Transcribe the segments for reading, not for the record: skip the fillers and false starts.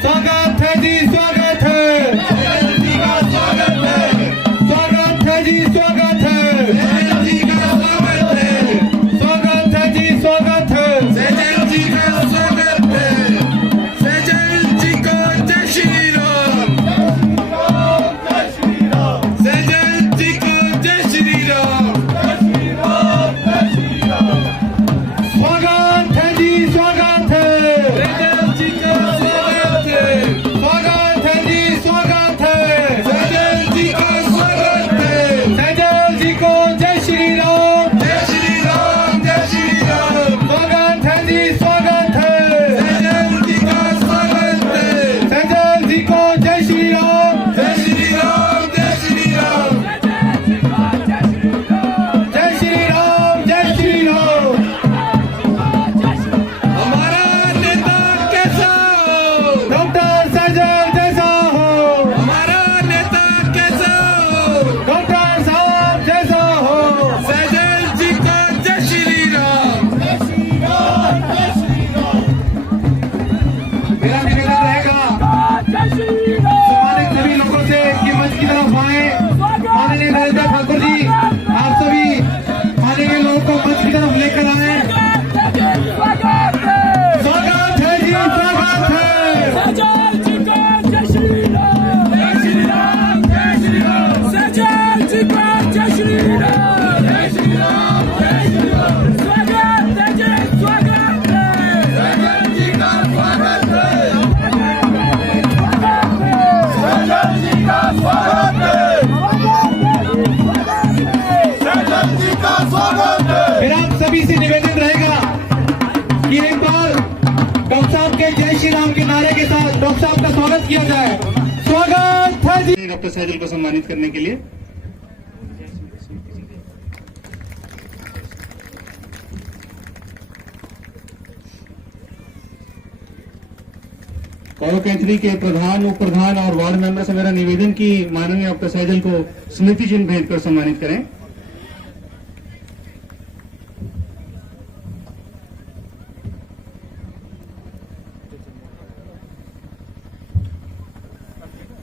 स्वागत है जी, स्वागत है। सैजल जी का स्वागत है। स्वागत है जी, स्वागत है। सैजल जी का स्वागत है। स्वागत है जी, स्वागत है। सैजल जी का स्वागत है। सैजल जी को जय श्री राम। सैजल जी को जय श्री राम। स्वागत है जी, स्वागत है। सैजल जी का स्वागत है। स्वागत है जी, स्वागत है। सैजल जी का स्वागत है। सैजल जी को जय श्री राम। जय श्री राम, जय श्री राम। स्वागत है जी, स्वागत है। सैजल जी का स्वागत है। सैजल जी को जय श्री राम। जय श्री राम, जय श्री राम। जय श्री राम, जय श्री राम। हमारा नेता कैसा हो? डॉक्टर सैजल जैसा हो। हमारा नेता कैसा हो? डॉक्टर साहब जैसा हो। सैजल जी को जय श्री राम। मेरा निवेदन रहेगा सम्मानित सभी लोगों से कि मंच की तरफ आए। माननीय नरेंद्र ठाकुर जी, आप सभी आने वाले लोगों को मंच की तरफ लेकर आए। स्वागत है जी, स्वागत है। जय श्री राम, जय श्री राम। जय श्री राम, जय श्री राम। सैजल जी का स्वागत है। सैजल जी का स्वागत है। सैजल जी का स्वागत है। मेरा आप सभी से निवेदन रहेगा कि एक बार डॉक्टर साहब के जय श्री राम के नारे के साथ डॉक्टर साहब का स्वागत किया जाए। स्वागत है जी। डॉक्टर सैजल को सम्मानित करने के लिए कौरव कैंथरी के प्रधान, उप प्रधान और वार्ड मेंबर से मेरा निवेदन कि माननीय डॉक्टर सैजल को स्मृति चिन्ह भेंट कर सम्मानित करें।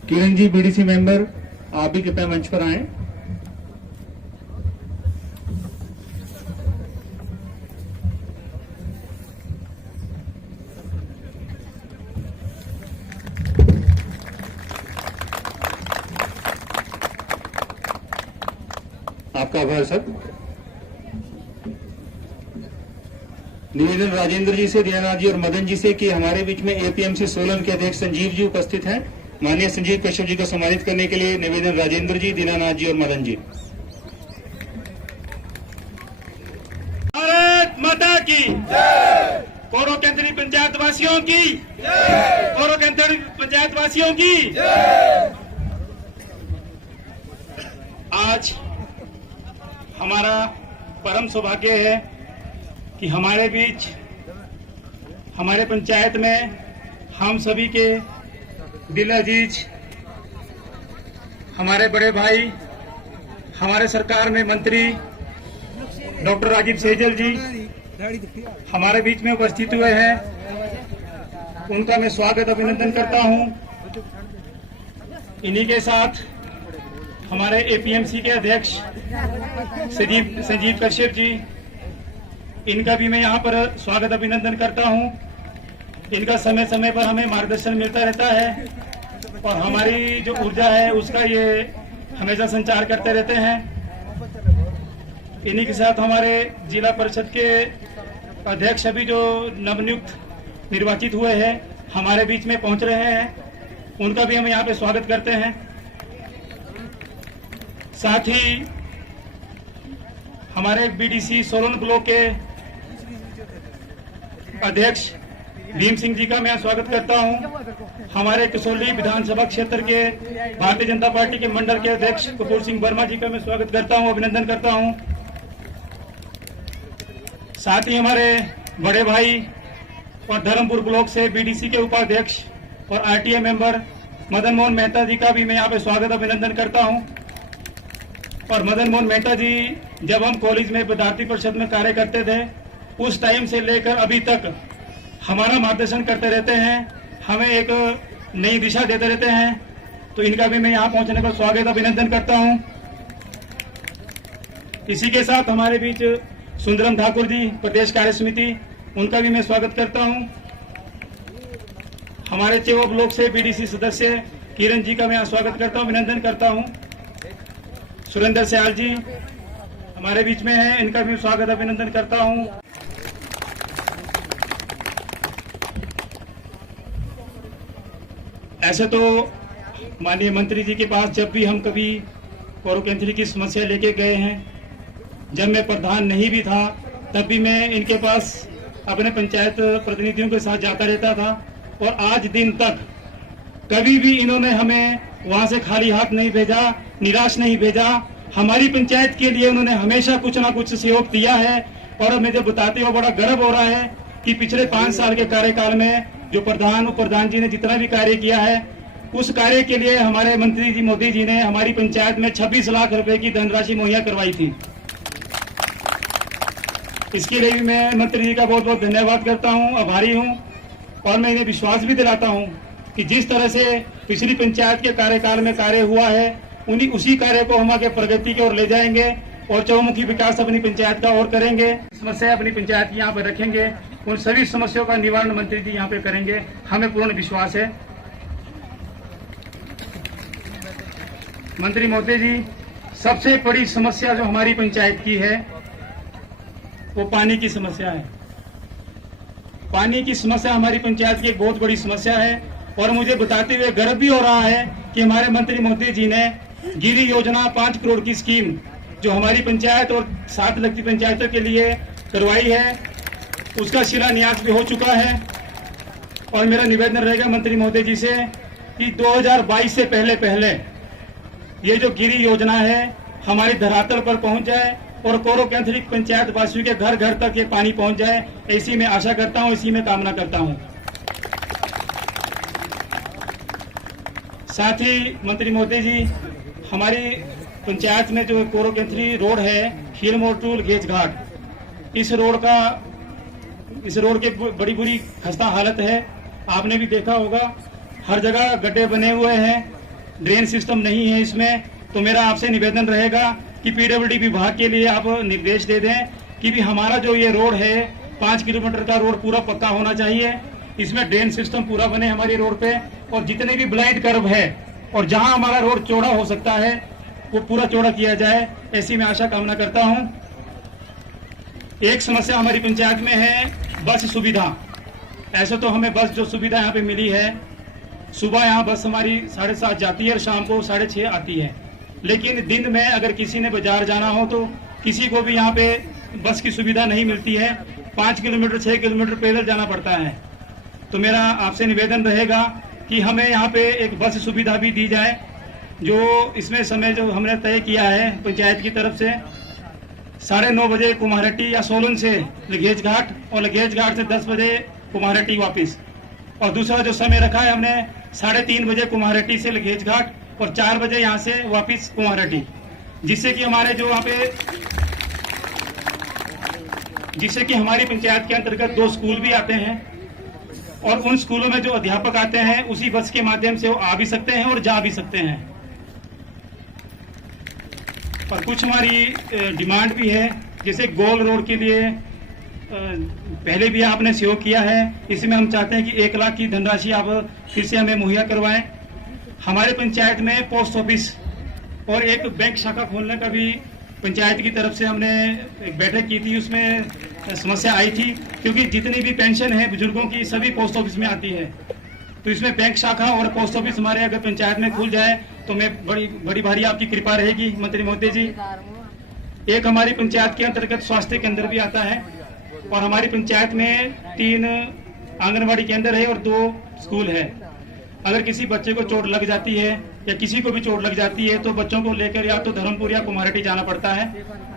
किरण जी, बीडीसी मेंबर, आप भी कृपया मंच पर आएं। आपका आभार सर। निवेदन राजेंद्र जी से, दीनानाथ जी और मदन जी से कि हमारे बीच में एपीएमसी सोलन के अध्यक्ष संजीव जी उपस्थित हैं। माननीय संजीव कश्यप जी को सम्मानित करने के लिए निवेदन राजेंद्र जी, दीनानाथ जी और मदन जी। भारत माता की जय। कौरव कैंथरी पंचायत वासियों की जय। कौरव कैंथरी पंचायत वासियों की जय। आज हमारा परम सौभाग्य है कि हमारे बीच, हमारे पंचायत में हम सभी के दिल अजीज, हमारे बड़े भाई, हमारे सरकार में मंत्री डॉक्टर राजीव सैजल जी हमारे बीच में उपस्थित हुए हैं। उनका मैं स्वागत अभिनंदन करता हूं। इन्हीं के साथ हमारे एपीएमसी के अध्यक्ष संजीव कश्यप जी, इनका भी मैं यहाँ पर स्वागत अभिनंदन करता हूँ। इनका समय समय पर हमें मार्गदर्शन मिलता रहता है और हमारी जो ऊर्जा है उसका ये हमेशा संचार करते रहते हैं। इन्हीं के साथ हमारे जिला परिषद के अध्यक्ष अभी जो नवनियुक्त निर्वाचित हुए हैं हमारे बीच में पहुंच रहे हैं, उनका भी हम यहाँ पे स्वागत करते हैं। साथ ही हमारे बीडीसी सोलन ब्लॉक के अध्यक्ष भीम सिंह जी का मैं स्वागत करता हूं। हमारे कसौली विधानसभा क्षेत्र के भारतीय जनता पार्टी के मंडल के अध्यक्ष कपूर सिंह वर्मा जी का मैं स्वागत करता हूं, अभिनंदन करता हूं। साथ ही हमारे बड़े भाई और धर्मपुर ब्लॉक से बीडीसी के उपाध्यक्ष और आरटीए मेंबर मदन मोहन मेहता जी का भी मैं यहाँ पे स्वागत अभिनंदन करता हूं। और मदन मोहन मेहता जी जब हम कॉलेज में विद्यार्थी परिषद में कार्य करते थे उस टाइम से लेकर अभी तक हमारा मार्गदर्शन करते रहते हैं, हमें एक नई दिशा देते रहते हैं, तो इनका भी मैं यहाँ पहुंचने का स्वागत अभिनंदन करता हूँ। इसी के साथ हमारे बीच सुंदरम ठाकुर जी, प्रदेश कार्य समिति, उनका भी मैं स्वागत करता हूँ। हमारे चेवो ब्लॉक से बीडीसी सदस्य किरण जी का मैं स्वागत करता हूँ, अभिनंदन करता हूँ। सुरेंद्र सयाल जी हमारे बीच में हैं, इनका भी स्वागत अभिनंदन करता हूँ। ऐसे तो माननीय मंत्री जी के पास जब भी हम कभी कोरोकेंद्री की समस्या लेके गए हैं, जब मैं प्रधान नहीं भी था तब भी मैं इनके पास अपने पंचायत प्रतिनिधियों के साथ जाता रहता था, और आज दिन तक कभी भी इन्होंने हमें वहां से खाली हाथ नहीं भेजा, निराश नहीं भेजा। हमारी पंचायत के लिए उन्होंने हमेशा कुछ ना कुछ सहयोग दिया है, और मुझे बताते हुए बड़ा गर्व हो रहा है कि पिछले 5 साल के कार्यकाल में जो प्रधान उप प्रधान जी ने जितना भी कार्य किया है, उस कार्य के लिए हमारे मंत्री जी मोदी जी ने हमारी पंचायत में 26 लाख रुपए की धनराशि मुहैया करवाई थी। इसके लिए भी मैं मंत्री जी का बहुत बहुत धन्यवाद करता हूं, आभारी हूं, और मैं इन्हें विश्वास भी दिलाता हूं कि जिस तरह से पिछली पंचायत के कार्यकाल में कार्य हुआ है, उसी कार्य को हम आगे प्रगति की ओर ले जाएंगे और चौमुखी विकास अपनी पंचायत का और करेंगे। समस्या अपनी पंचायत की यहाँ पर रखेंगे, उन सभी समस्याओं का निवारण मंत्री जी यहाँ पे करेंगे, हमें पूर्ण विश्वास है। मंत्री महोदय जी, सबसे बड़ी समस्या जो हमारी पंचायत की है वो पानी की समस्या है। पानी की समस्या हमारी पंचायत की एक बहुत बड़ी समस्या है, और मुझे बताते हुए गर्व भी हो रहा है कि हमारे मंत्री महोदय जी ने गिरी योजना 5 करोड़ की स्कीम जो हमारी पंचायत और 7 लगती पंचायतों के लिए करवाई है, उसका शिलान्यास भी हो चुका है। और मेरा निवेदन रहेगा मंत्री महोदय जी से कि 2022 से पहले ये जो गिरी योजना है हमारी धरातल पर पहुंच जाए और कोरोकेंद्री पंचायत वासियों के घर घर तक ये पानी पहुंच जाए, ऐसी मैं आशा करता हूं, इसी में कामना करता हूं। साथ ही मंत्री महोदय जी, हमारी पंचायत में जो कोरोकेंद्री रोड है, खीरमोड़ टू लखेज घाट, इस रोड की बड़ी बुरी खस्ता हालत है। आपने भी देखा होगा, हर जगह गड्ढे बने हुए हैं, ड्रेन सिस्टम नहीं है इसमें। तो मेरा आपसे निवेदन रहेगा कि पीडब्ल्यूडी विभाग के लिए आप निर्देश दे दें कि भी हमारा जो ये रोड है 5 किलोमीटर का रोड पूरा पक्का होना चाहिए, इसमें ड्रेन सिस्टम पूरा बने हमारी रोड पे, और जितने भी ब्लाइंड कर्व है और जहां हमारा रोड चौड़ा हो सकता है वो पूरा चौड़ा किया जाए, ऐसी मैं आशा कामना करता हूं। एक समस्या हमारी पंचायत में है बस सुविधा। ऐसे तो हमें बस जो सुविधा यहाँ पे मिली है, सुबह यहाँ बस हमारी 7:30 जाती है और शाम को 6:30 आती है, लेकिन दिन में अगर किसी ने बाजार जाना हो तो किसी को भी यहाँ पे बस की सुविधा नहीं मिलती है, 5 किलोमीटर 6 किलोमीटर पैदल जाना पड़ता है। तो मेरा आपसे निवेदन रहेगा कि हमें यहाँ पे एक बस सुविधा भी दी जाए, जो इसमें समय जो हमने तय किया है पंचायत की तरफ से 9:30 बजे कुम्हारहट्टी या सोलन से लखेज घाट, और लखेज घाट से 10 बजे कुम्हारहट्टी वापिस, और दूसरा जो समय रखा है हमने 3:30 बजे कुम्हारहट्टी से लखेज घाट और 4 बजे यहाँ से वापिस कुम्हारहट्टी, जिससे कि हमारे जो वहाँ पे हमारी पंचायत के अंतर्गत 2 स्कूल भी आते हैं, और उन स्कूलों में जो अध्यापक आते हैं उसी बस के माध्यम से वो आ भी सकते हैं और जा भी सकते हैं। और कुछ हमारी डिमांड भी है, जैसे गोल रोड के लिए पहले भी आपने सहयोग किया है, इसमें हम चाहते हैं कि 1 लाख की धनराशि आप फिर से हमें मुहैया करवाएं। हमारे पंचायत में पोस्ट ऑफिस और एक बैंक शाखा खोलने का भी पंचायत की तरफ से हमने एक बैठक की थी, उसमें समस्या आई थी, क्योंकि जितनी भी पेंशन है बुजुर्गों की सभी पोस्ट ऑफिस में आती है। तो इसमें बैंक शाखा और पोस्ट ऑफिस हमारे अगर पंचायत में खुल जाए तो मैं बड़ी भारी आपकी कृपा रहेगी मंत्री महोदय जी। एक हमारी पंचायत के अंतर्गत स्वास्थ्य केंद्र भी आता है, और हमारी पंचायत में 3 आंगनबाड़ी केंद्र है और 2 स्कूल है। अगर किसी बच्चे को चोट लग जाती है या किसी को भी चोट लग जाती है तो बच्चों को लेकर या तो धर्मपुर या कुम्हारहट्टी जाना पड़ता है।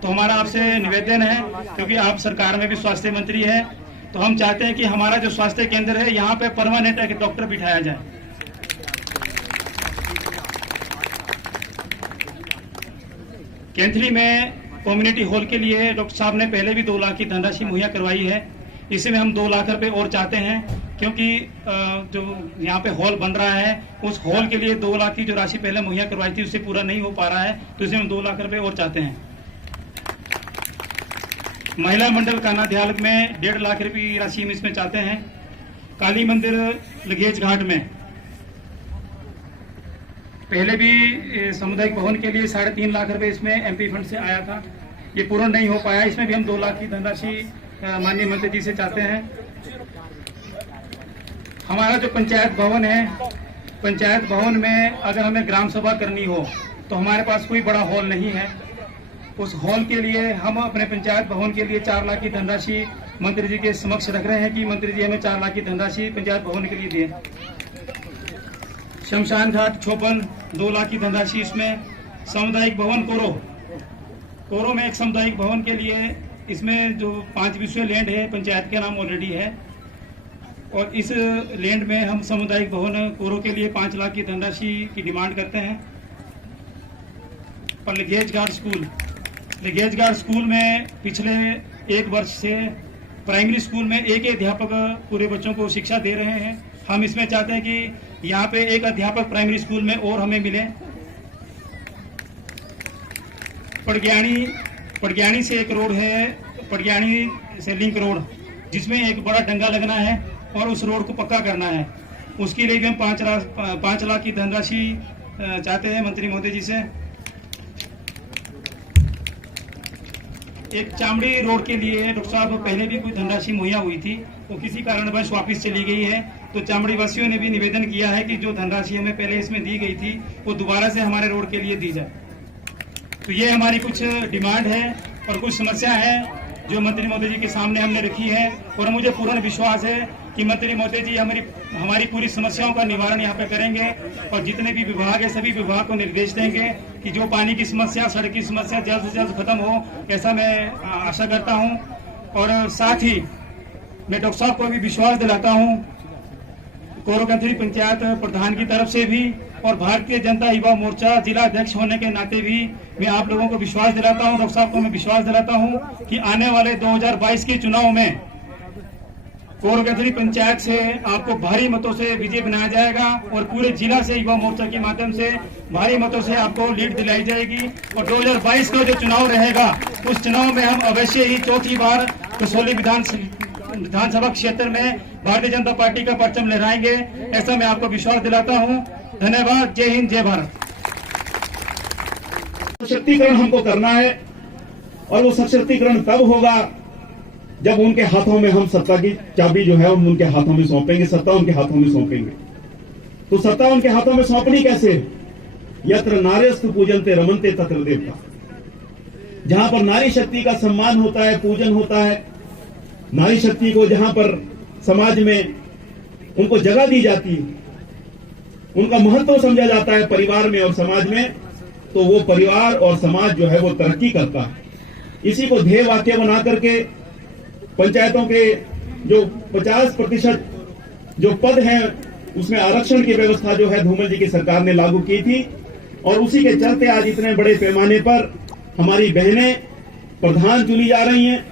तो हमारा आपसे निवेदन है, क्योंकि आप सरकार में भी स्वास्थ्य मंत्री हैं, तो हम चाहते हैं कि हमारा जो स्वास्थ्य केंद्र है यहाँ पे परमानेंट एक डॉक्टर बिठाया जाए। केंद्री में कम्युनिटी हॉल के लिए डॉक्टर साहब ने पहले भी 2 लाख की धनराशि मुहैया करवाई है, इसमें हम 2 लाख रुपए और चाहते हैं, क्योंकि जो यहाँ पे हॉल बन रहा है उस हॉल के लिए 2 लाख की जो राशि पहले मुहैया करवाई थी उससे पूरा नहीं हो पा रहा है, तो इसमें हम 2 लाख रुपए और चाहते हैं। महिला मंडल कानाध्यालय में 1.5 लाख रुपए की राशि हम इसमें चाहते हैं। काली मंदिर लगेज घाट में पहले भी सामुदायिक भवन के लिए 3.5 लाख रुपए इसमें MP फंड से आया था, ये पूर्ण नहीं हो पाया। इसमें भी हम 2 लाख की धनराशि माननीय मंत्री जी से चाहते हैं। हमारा जो पंचायत भवन है, पंचायत भवन में अगर हमें ग्राम सभा करनी हो तो हमारे पास कोई बड़ा हॉल नहीं है। उस हॉल के लिए हम अपने पंचायत भवन के लिए 4 लाख की धनराशि मंत्री जी के समक्ष रख रहे हैं कि मंत्री जी हमें 4 लाख की धनराशि पंचायत भवन के लिए दिए। शमशान घाट छोपन 2 लाख की धनराशि इसमें। सामुदायिक भवन कोरो में एक सामुदायिक भवन के लिए इसमें जो 5 विषय लैंड है पंचायत के नाम ऑलरेडी है, और इस लैंड में हम सामुदायिक भवन कोरो के लिए 5 लाख की धनराशि की डिमांड करते हैं। पर लगेज घाट स्कूल में पिछले 1 वर्ष से प्राइमरी स्कूल में एक अध्यापक पूरे बच्चों को शिक्षा दे रहे हैं। हम इसमें चाहते हैं कि यहाँ पे एक अध्यापक प्राइमरी स्कूल में और हमें मिले। पड़ग्याणी से एक रोड है, पड़ग्याणी से लिंक रोड, जिसमें एक बड़ा डंगा लगना है और उस रोड को पक्का करना है। उसके लिए भी हम 5 लाख की धनराशि चाहते हैं मंत्री महोदय जी से। एक चामड़ी रोड के लिए डॉक्टर साहब पहले भी कोई धनराशि मुहैया हुई थी, वो किसी कारणवश वापस चली गई है, तो चामड़ी वासियों ने भी निवेदन किया है कि जो धनराशि हमें पहले इसमें दी गई थी वो दोबारा से हमारे रोड के लिए दी जाए। तो ये हमारी कुछ डिमांड है और कुछ समस्या है जो मंत्री महोदय जी के सामने हमने रखी है, और मुझे पूर्ण विश्वास है कि मंत्री महोदय जी हमारी पूरी समस्याओं का निवारण यहाँ पे करेंगे, और जितने भी विभाग है सभी विभाग को निर्देश देंगे कि जो पानी की समस्या, सड़क की समस्या जल्द से जल्द खत्म हो, ऐसा मैं आशा करता हूँ। और साथ ही मैं डॉक्टर साहब को भी विश्वास दिलाता हूँ, कोरोकंथरी पंचायत प्रधान की तरफ से भी और भारतीय जनता युवा मोर्चा जिला अध्यक्ष होने के नाते भी मैं आप लोगों को विश्वास दिलाता हूं, डॉक्टर साहब को मैं विश्वास दिलाता हूं कि आने वाले 2022 के चुनाव में कोरोकंथरी पंचायत से आपको भारी मतों से विजय बनाया जाएगा, और पूरे जिला से युवा मोर्चा के माध्यम से भारी मतों से आपको लीड दिलाई जाएगी। और 2022 का जो चुनाव रहेगा उस चुनाव में हम अवश्य ही 4थी बार कसौली विधानसभा क्षेत्र में भारतीय जनता पार्टी का परचम लहराएंगे, ऐसा मैं आपको विश्वास दिलाता हूं। धन्यवाद। जय हिंद, जय भारत। सशक्तिकरण हमको करना है, और वो सशक्तिकरण तब होगा जब उनके हाथों में हम सत्ता की चाबी जो है उनके हाथों में सौंपेंगे, सत्ता उनके हाथों में सौंपेंगे। तो सत्ता उनके हाथों में सौंपनी कैसे? यत्र नार्यस्तु पूजन्ते रमन्ते तत्र देवता। जहां पर नारी शक्ति का सम्मान होता है, पूजन होता है, नारी शक्ति को जहां पर समाज में उनको जगह दी जाती है, उनका महत्व समझा जाता है परिवार में और समाज में, तो वो परिवार और समाज जो है वो तरक्की करता है। इसी को ध्येय वाक्य बना करके पंचायतों के जो 50% जो पद हैं उसमें आरक्षण की व्यवस्था जो है धूमल जी की सरकार ने लागू की थी, और उसी के चलते आज इतने बड़े पैमाने पर हमारी बहनें प्रधान चुनी जा रही हैं,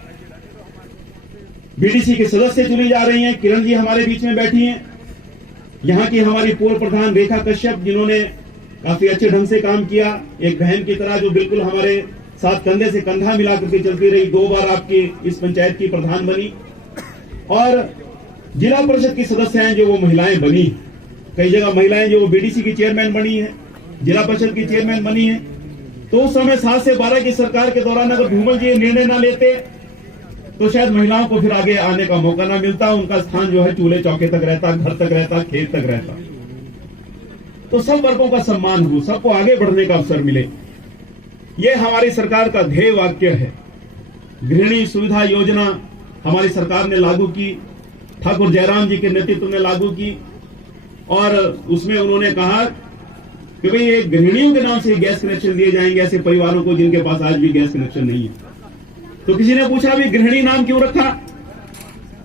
बीडीसी के सदस्य चुनी जा रही हैं। किरण जी हमारे बीच में बैठी हैं, यहाँ की हमारी पूर्व प्रधान रेखा कश्यप, जिन्होंने काफी अच्छे ढंग से काम किया, एक बहन की तरह जो बिल्कुल हमारे साथ कंधे से कंधा मिलाकर के चलती रही, 2 बार आपकी इस पंचायत की प्रधान बनी, और जिला परिषद की सदस्य हैं जो वो महिलाएं बनी, कई जगह महिलाएं जो बीडीसी की चेयरमैन बनी है, जिला परिषद की चेयरमैन बनी है। तो उस समय 7 से 12 की सरकार के दौरान अगर धूमल जी निर्णय न लेते तो शायद महिलाओं को फिर आगे आने का मौका ना मिलता, उनका स्थान जो है चूल्हे चौके तक रहता, घर तक रहता, खेत तक रहता। तो सब वर्गों का सम्मान हो, सबको आगे बढ़ने का अवसर मिले, ये हमारी सरकार का ध्येय वाक्य है। गृहिणी सुविधा योजना हमारी सरकार ने लागू की, ठाकुर जयराम जी के नेतृत्व में लागू की, और उसमें उन्होंने कहा कि भाई ये गृहिणियों के नाम से गैस कनेक्शन दिए जाएंगे ऐसे परिवारों को जिनके पास आज भी गैस कनेक्शन नहीं है। तो किसी ने पूछा भी गृहिणी नाम क्यों रखा?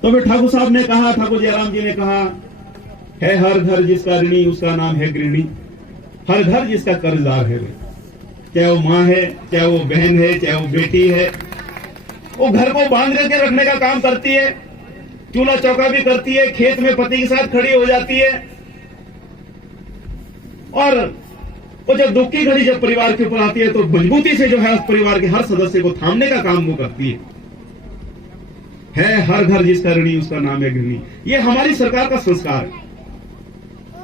तो फिर ठाकुर साहब ने कहा, ठाकुर जयराम जी ने कहा, है हर घर जिसका ऋणी उसका नाम है गृहिणी, हर घर जिसका कर्जदार है, चाहे वो माँ है, चाहे वो बहन है, चाहे वो बेटी है, वो घर को बांध करके रखने का काम करती है। चूल्हा चौका भी करती है, खेत में पति के साथ खड़ी हो जाती है, और वो जब दुख की घड़ी जब परिवार के ऊपर आती है तो मजबूती से जो है उस परिवार के हर सदस्य को थामने का काम वो करती है हर घर जिसका ऋणी उसका नाम है गृहिणी। ये हमारी सरकार का संस्कार है।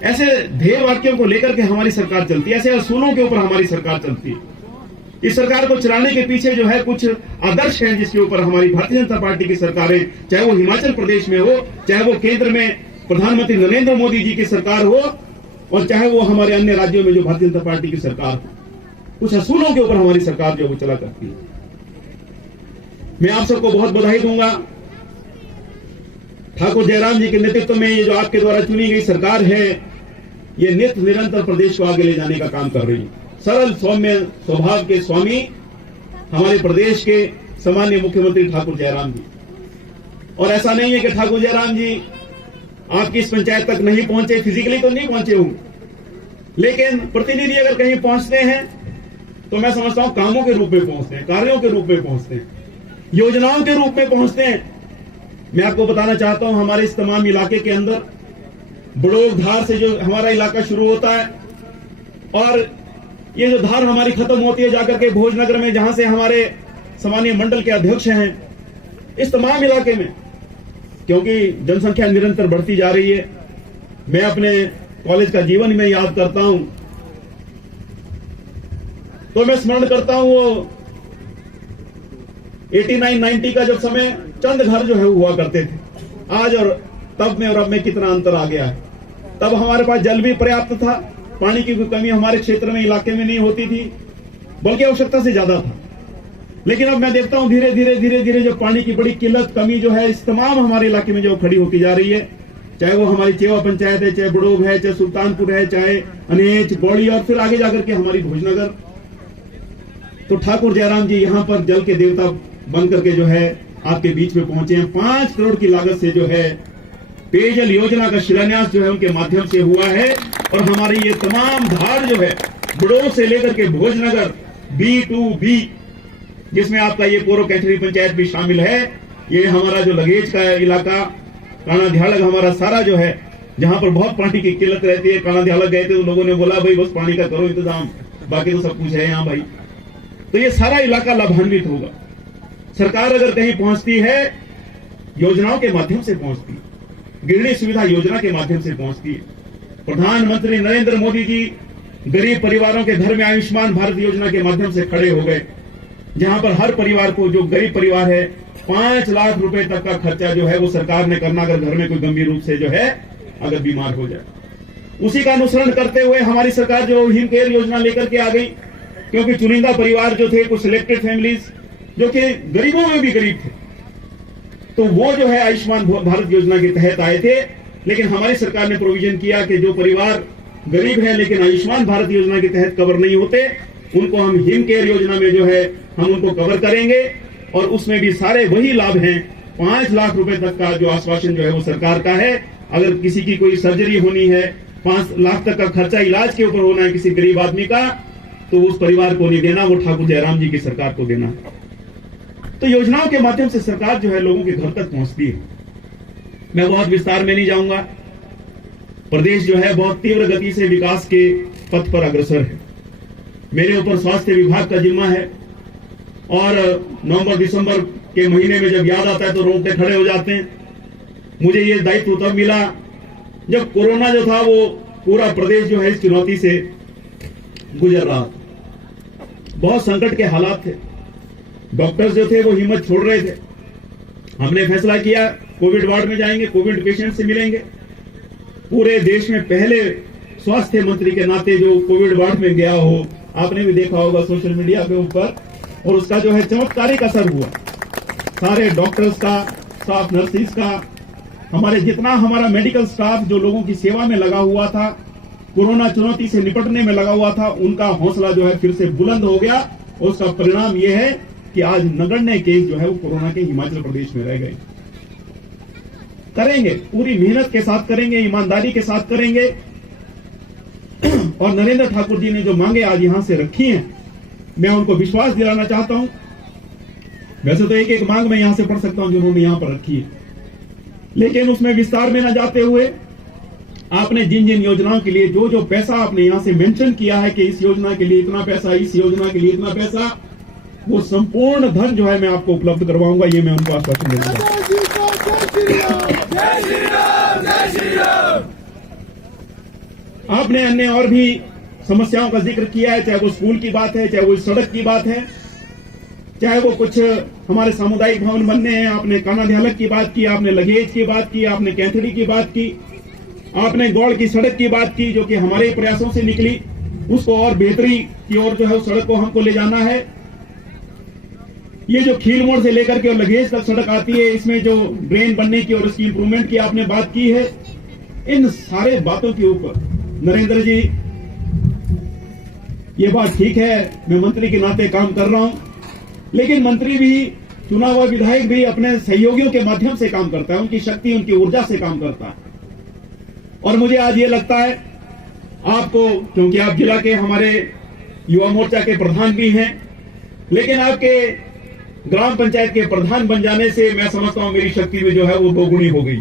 ऐसे ध्येय वाक्यों को लेकर के हमारी सरकार चलती है, ऐसे असूलों के ऊपर हमारी सरकार चलती है। इस सरकार को चलाने के पीछे जो है कुछ आदर्श हैं जिसके ऊपर हमारी भारतीय जनता पार्टी की सरकारें, चाहे वो हिमाचल प्रदेश में हो, चाहे वो केंद्र में प्रधानमंत्री नरेंद्र मोदी जी की सरकार हो, और चाहे वो हमारे अन्य राज्यों में जो भारतीय जनता पार्टी की सरकार हो, कुछ असूलों के ऊपर हमारी सरकार जो वो चला करती है। मैं आप सबको बहुत बधाई दूंगा। ठाकुर जयराम जी के नेतृत्व में ये जो आपके द्वारा चुनी गई सरकार है, ये नित्य निरंतर प्रदेश को आगे ले जाने का काम कर रही है। सरल सौम्य स्वभाव के स्वामी हमारे प्रदेश के सामान्य मुख्यमंत्री ठाकुर जयराम जी। और ऐसा नहीं है कि ठाकुर जयराम जी आपकी इस पंचायत तक नहीं पहुंचे, फिजिकली तो नहीं पहुंचे होंगे, लेकिन प्रतिनिधि अगर कहीं पहुंचते हैं तो मैं समझता हूं कामों के रूप में पहुंचते हैं, कार्यों के रूप में पहुंचते हैं, योजनाओं के रूप में पहुंचते हैं। मैं आपको बताना चाहता हूं, हमारे इस तमाम इलाके के अंदर बड़ोग धार से जो हमारा इलाका शुरू होता है, और ये जो धार हमारी खत्म होती है जाकर के भोजनगर में, जहां से हमारे सामान्य मंडल के अध्यक्ष हैं, इस तमाम इलाके में क्योंकि जनसंख्या निरंतर बढ़ती जा रही है। मैं अपने कॉलेज का जीवन में याद करता हूं तो मैं स्मरण करता हूं वो 89-90 का जब समय चंद घर जो है हुआ करते थे। आज और तब में और अब में कितना अंतर आ गया है। तब हमारे पास जल भी पर्याप्त था, पानी की कोई कमी हमारे क्षेत्र में इलाके में नहीं होती थी, बल्कि आवश्यकता से ज्यादा था। लेकिन अब मैं देखता हूं धीरे धीरे जो पानी की बड़ी किल्लत कमी जो है इस तमाम हमारे इलाके में जो खड़ी होती जा रही है, चाहे वो हमारी चेवा पंचायत है, चाहे बड़ोग है, चाहे सुल्तानपुर है, चाहे अनेच, बौड़ी और फिर आगे जाकर के हमारी भोजनगर। तो ठाकुर जयराम जी यहाँ पर जल के देवता बन करके जो है आपके बीच में पहुंचे हैं। 5 करोड़ की लागत से जो है पेयजल योजना का शिलान्यास जो है उनके माध्यम से हुआ है, और हमारी ये तमाम धार जो है बड़ोग से लेकर के भोजनगर B2B, जिसमें आपका ये पूर्व कैथरी पंचायत भी शामिल है, ये हमारा जो लगेज का इलाका काना ध्यालग हमारा सारा जो है, जहां पर बहुत पानी की किल्लत रहती है। काना ध्यालग गए थे तो लोगों ने बोला भाई बस पानी का करो इंतजाम, बाकी तो सब कुछ है यहाँ भाई। तो ये सारा इलाका लाभान्वित होगा। सरकार अगर कहीं पहुंचती है योजनाओं के माध्यम से पहुंचती है, गृहिणी सुविधा योजना के माध्यम से पहुंचती है। प्रधानमंत्री नरेंद्र मोदी जी गरीब परिवारों के घर में आयुष्मान भारत योजना के माध्यम से खड़े हो गए, जहां पर हर परिवार को, जो गरीब परिवार है, 5 लाख रुपए तक का खर्चा जो है वो सरकार ने करना, अगर घर में कोई गंभीर रूप से जो है अगर बीमार हो जाए। उसी का अनुसरण करते हुए हमारी सरकार जो हिम केयर योजना लेकर के आ गई, क्योंकि चुनिंदा परिवार जो थे, कुछ सिलेक्टेड फैमिलीज जो कि गरीबों में भी गरीब थे, तो वो जो है आयुष्मान भारत योजना के तहत आए थे। लेकिन हमारी सरकार ने प्रोविजन किया कि जो परिवार गरीब है लेकिन आयुष्मान भारत योजना के तहत कवर नहीं होते, उनको हम हिम केयर योजना में जो है हम उनको कवर करेंगे, और उसमें भी सारे वही लाभ हैं। 5 लाख रुपए तक का जो आश्वासन जो है वो सरकार का है। अगर किसी की कोई सर्जरी होनी है, 5 लाख तक का खर्चा इलाज के ऊपर होना है किसी गरीब आदमी का, तो उस परिवार को नहीं देना, वो ठाकुर जयराम जी की सरकार को देना। तो योजनाओं के माध्यम से सरकार जो है लोगों के घर तक पहुंचती है। मैं बहुत विस्तार में नहीं जाऊंगा। प्रदेश जो है बहुत तीव्र गति से विकास के पथ पर अग्रसर है। मेरे ऊपर स्वास्थ्य विभाग का जिम्मा है, और नवंबर दिसंबर के महीने में जब याद आता है तो रोंगटे खड़े हो जाते हैं। मुझे ये दायित्व तब मिला जब कोरोना जो था वो पूरा प्रदेश जो है इस चुनौती से गुजर रहा था। बहुत संकट के हालात थे, डॉक्टर्स जो थे वो हिम्मत छोड़ रहे थे। हमने फैसला किया कोविड वार्ड में जाएंगे, कोविड पेशेंट से मिलेंगे। पूरे देश में पहले स्वास्थ्य मंत्री के नाते जो कोविड वार्ड में गया हो, आपने भी देखा होगा सोशल मीडिया के ऊपर, और उसका जो है चमत्कारिक असर हुआ। सारे डॉक्टर्स का, स्टाफ नर्सिस का, हमारे जितना हमारा मेडिकल स्टाफ जो लोगों की सेवा में लगा हुआ था, कोरोना चुनौती से निपटने में लगा हुआ था, उनका हौसला जो है फिर से बुलंद हो गया। और उसका परिणाम यह है कि आज नगण्य केस जो है वो कोरोना के हिमाचल प्रदेश में रह गए। करेंगे, पूरी मेहनत के साथ करेंगे, ईमानदारी के साथ करेंगे। और नरेंद्र ठाकुर जी ने जो मांगे आज यहां से रखी हैं, मैं उनको विश्वास दिलाना चाहता हूं। वैसे तो एक एक मांग मैं यहां से पढ़ सकता हूं जो उन्होंने यहां पर रखी है, लेकिन उसमें विस्तार में न जाते हुए आपने जिन जिन योजनाओं के लिए जो जो पैसा आपने यहां से मेंशन किया है कि इस योजना के लिए इतना पैसा, इस योजना के लिए इतना पैसा, वो संपूर्ण धन जो है मैं आपको उपलब्ध करवाऊंगा, ये मैं उनको आश्वासन दूंगा। आपने अन्य और भी समस्याओं का जिक्र किया है, चाहे वो स्कूल की बात है, चाहे वो सड़क की बात है, चाहे वो कुछ हमारे सामुदायिक भवन बनने हैं। आपने कानाध्यालक की बात की, आपने लगेज की बात की, आपने कैथड़ी की बात की, आपने गौड़ की सड़क की बात की, जो कि हमारे प्रयासों से निकली। उसको और बेहतरी की ओर जो है उस सड़क को हमको ले जाना है। ये जो खील मोड़ से लेकर के और लगेज तक सड़क आती है, इसमें जो ड्रेन बनने की और उसकी इंप्रूवमेंट की आपने बात की है। इन सारे बातों के ऊपर नरेंद्र जी, ये बात ठीक है, मैं मंत्री के नाते काम कर रहा हूं, लेकिन मंत्री भी, चुना हुआ विधायक भी अपने सहयोगियों के माध्यम से काम करता है, उनकी शक्ति, उनकी ऊर्जा से काम करता है। और मुझे आज ये लगता है आपको, क्योंकि आप जिला के हमारे युवा मोर्चा के प्रधान भी हैं, लेकिन आपके ग्राम पंचायत के प्रधान बन जाने से मैं समझता हूं मेरी शक्ति में जो है वो दोगुनी हो गई।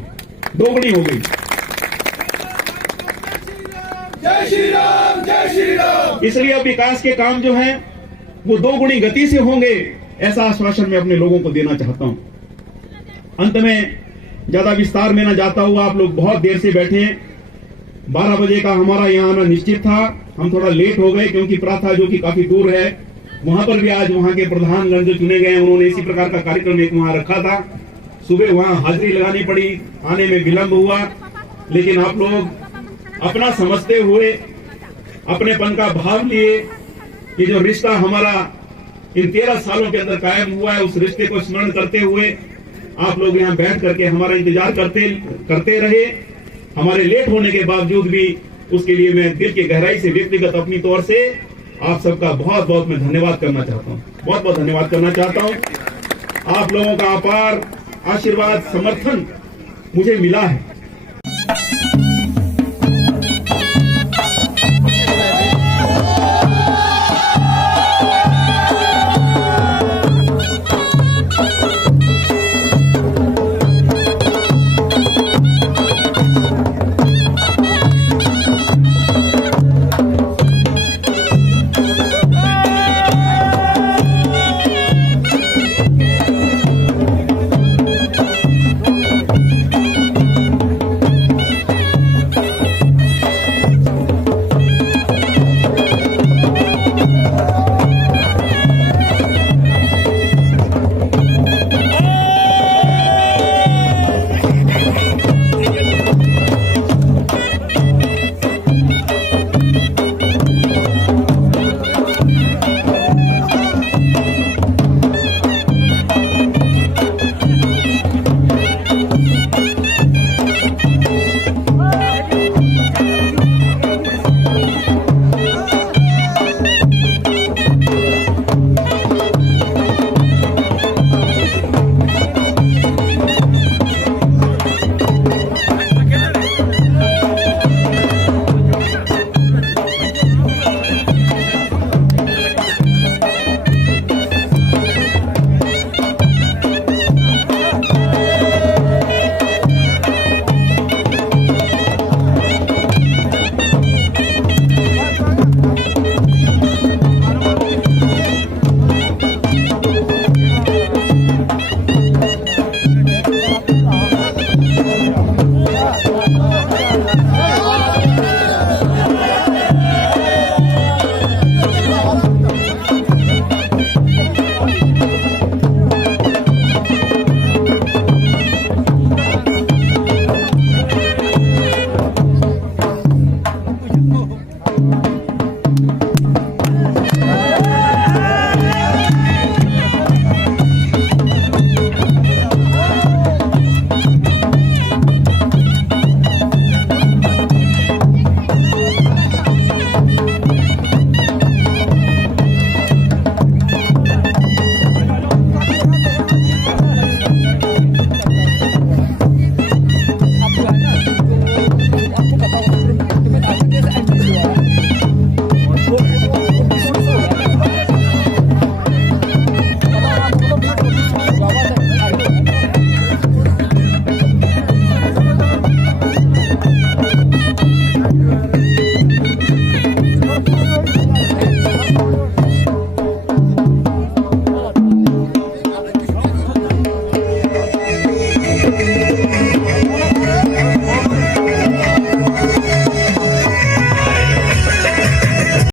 जय श्री राम, जय श्री राम। इसलिए अब विकास के काम जो हैं वो दोगुनी गति से होंगे, ऐसा आश्वासन मैं अपने लोगों को देना चाहता हूं। अंत में ज्यादा विस्तार में न जाता हुआ, आप लोग बहुत देर से बैठे हैं। 12 बजे का हमारा यहाँ आना निश्चित था, हम थोड़ा लेट हो गए क्योंकि प्राथा जो कि काफी दूर है, वहां पर भी आज वहां के प्रधानगण जो चुने गए उन्होंने इसी प्रकार का कार्यक्रम एक वहां रखा था। सुबह वहां हाजिरी लगानी पड़ी, आने में विलंब हुआ, लेकिन आप लोग अपना समझते हुए, अपनेपन का भाव लिए, ये जो रिश्ता हमारा इन 13 सालों के अंदर कायम हुआ है, उस रिश्ते को स्मरण करते हुए आप लोग यहाँ बैठ करके हमारा इंतजार करते रहे। हमारे लेट होने के बावजूद भी उसके लिए मैं दिल की गहराई से, व्यक्तिगत अपनी तौर से आप सबका बहुत बहुत मैं धन्यवाद करना चाहता हूँ, बहुत बहुत धन्यवाद करना चाहता हूँ। आप लोगों का अपार आशीर्वाद, समर्थन मुझे मिला है।